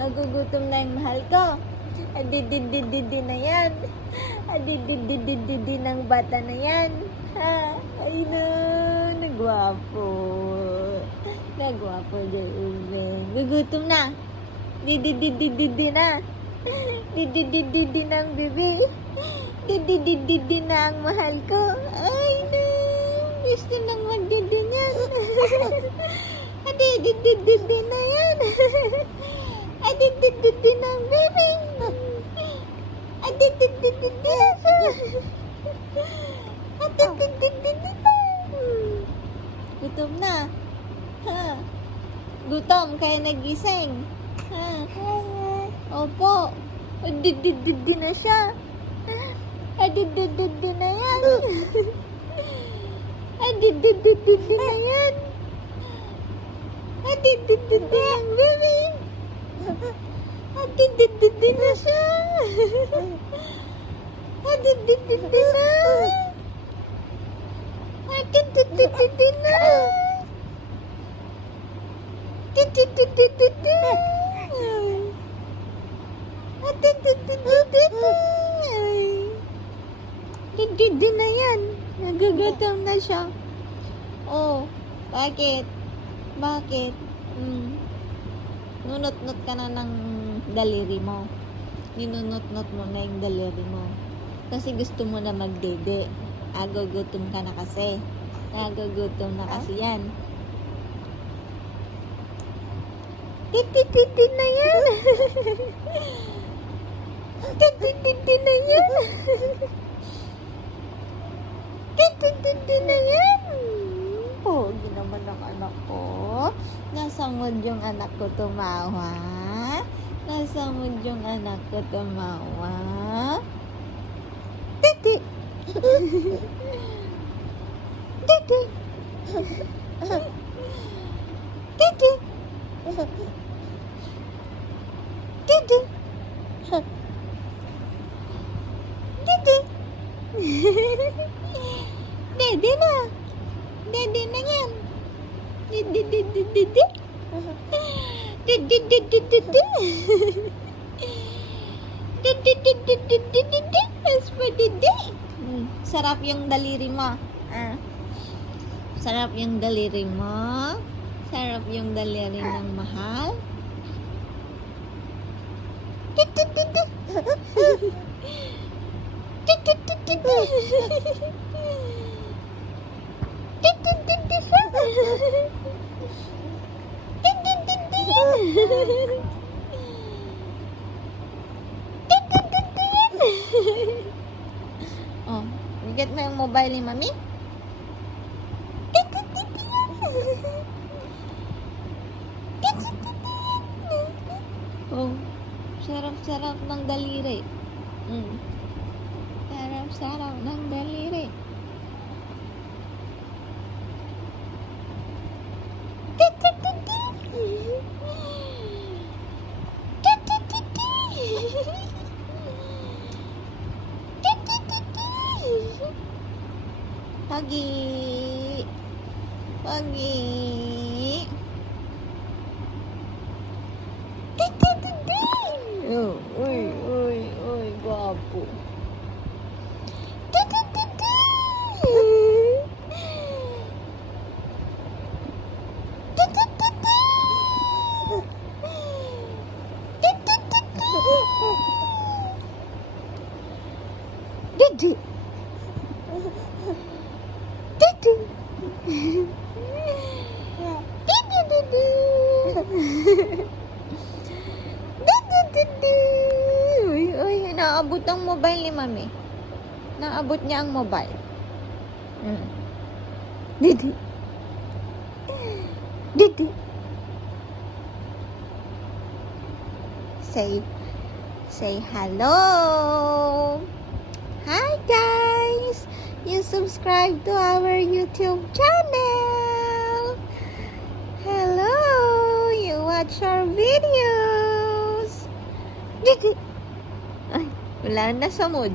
Nagugutom na yung mahal ko. Adididididi na yan. Adididididi ng bata na yan. Ha? Ay na, nagwapo. Nagwapo dyan, Uben. Gugutom na. Dididididi na. Dididididi ng bebe. Dididididi na ang mahal ko. Ay na, gusto nang magdidinyan. Adididididi na yan. Adidididi ng bebe. Adididididi na siya. Adididididi na. Gutom na. Ha? Gutom kaya nagising. Ha? Opo. Adidididi na siya. Adidididi na yan. Adidididi na yan. Adidididi ang bebe. Adidididi na siya. Adidididi na. Adidididi na. Adidididi na. Adidididi na. Dididi na yan. Nagagatam na siya. Oh, bakit? Bakit? Nunot-not ka na ng daliri mo. Ninunot-not mo na yung daliri mo. Kasi gusto mo na magdede. Agugutom ka na kasi. Nagugutom na kasi yan. Titi-titi na yan. Titi-titi na yan. Titi-titi na yan. Pogi naman ang anak ko. Nasa mood yung anak ko tumawa. Nasa mood yung anak ko tumawa. Titi. Titi. Titi. Titi. Titi. Dede na. Dede na yan. Dede, dede, dede. Dede, dede, dede. Dede, dede, dede, dede. As for dede. Sarap yung daliri mo. Sarap yung daliri mo. Sarap yung daliri ng mahal. Dede, dede. Dede, dede. Oh, bigyan mo yung mobile ni Mami. Oh, sarap-sarap ng daliri. Sarap-sarap ng daliri. Pagi. Pagi. Oh, uy, guwapo. Didi. Didi. Didi. Didi. Uy, naabot ang mobile ni Mami. Naabot niya ang mobile. Didi. Didi. Say hello. Hi guys. You subscribe to our YouTube channel. Hello. You watch our videos. Didi. Ay, wala na sa mood.